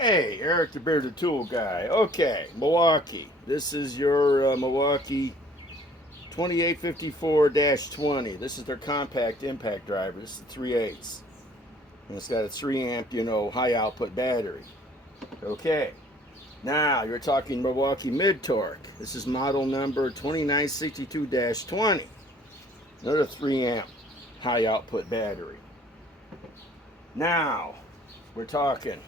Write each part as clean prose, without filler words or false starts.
Hey, Eric the Bearded Tool Guy. Okay, Milwaukee. This is your Milwaukee 2854-20. This is their compact impact driver. This is 3/8. And it's got a 3 amp, high output battery. Okay, now you're talking Milwaukee mid torque. This is model number 2962-20. Another 3 amp high output battery. Now we're talking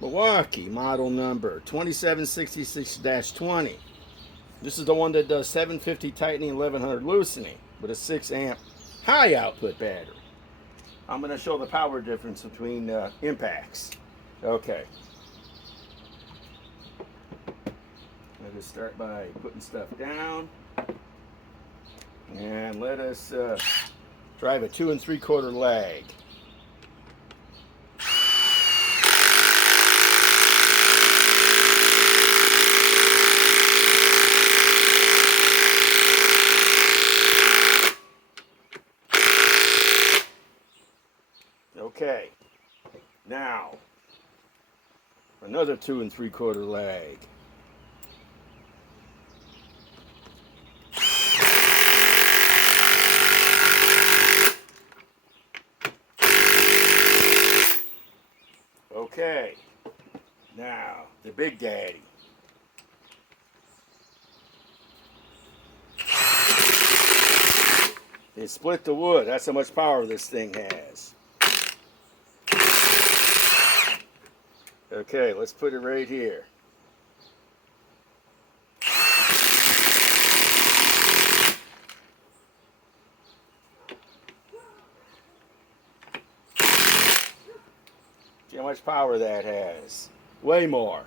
Milwaukee model number 2766-20. This is the one that does 750 tightening, 1100 loosening with a 6 amp high output battery. I'm going to show the power difference between impacts. Okay. I'll just start by putting stuff down. And let us drive a 2 3/4 lag. Okay, now another 2 3/4 lag. Okay, now the Big Daddy. They split the wood. That's how much power this thing has. Okay, let's put it right here. See how much power that has. Way more.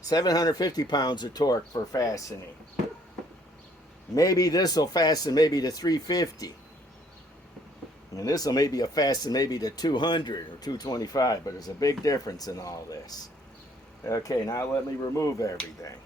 750 pounds of torque for fastening. Maybe this will fasten maybe to 350. And this will maybe a fasten maybe to 200 or 225, but there's a big difference in all this. Okay, now let me remove everything.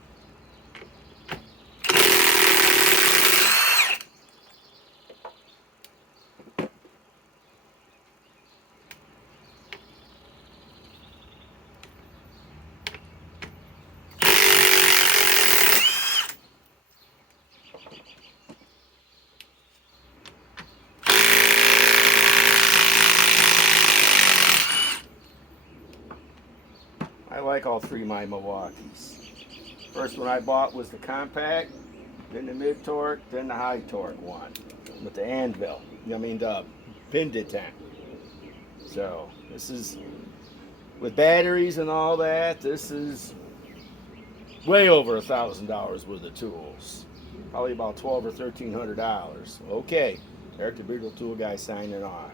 I like all three of my Milwaukees. First one I bought was the compact, then the mid torque, then the high torque one with the anvil. The pin detent. So this is with batteries and all that. This is way over $1,000 worth of tools. Probably about $1,200 or $1,300. Okay, Eric the Bearded Tool Guy signing off.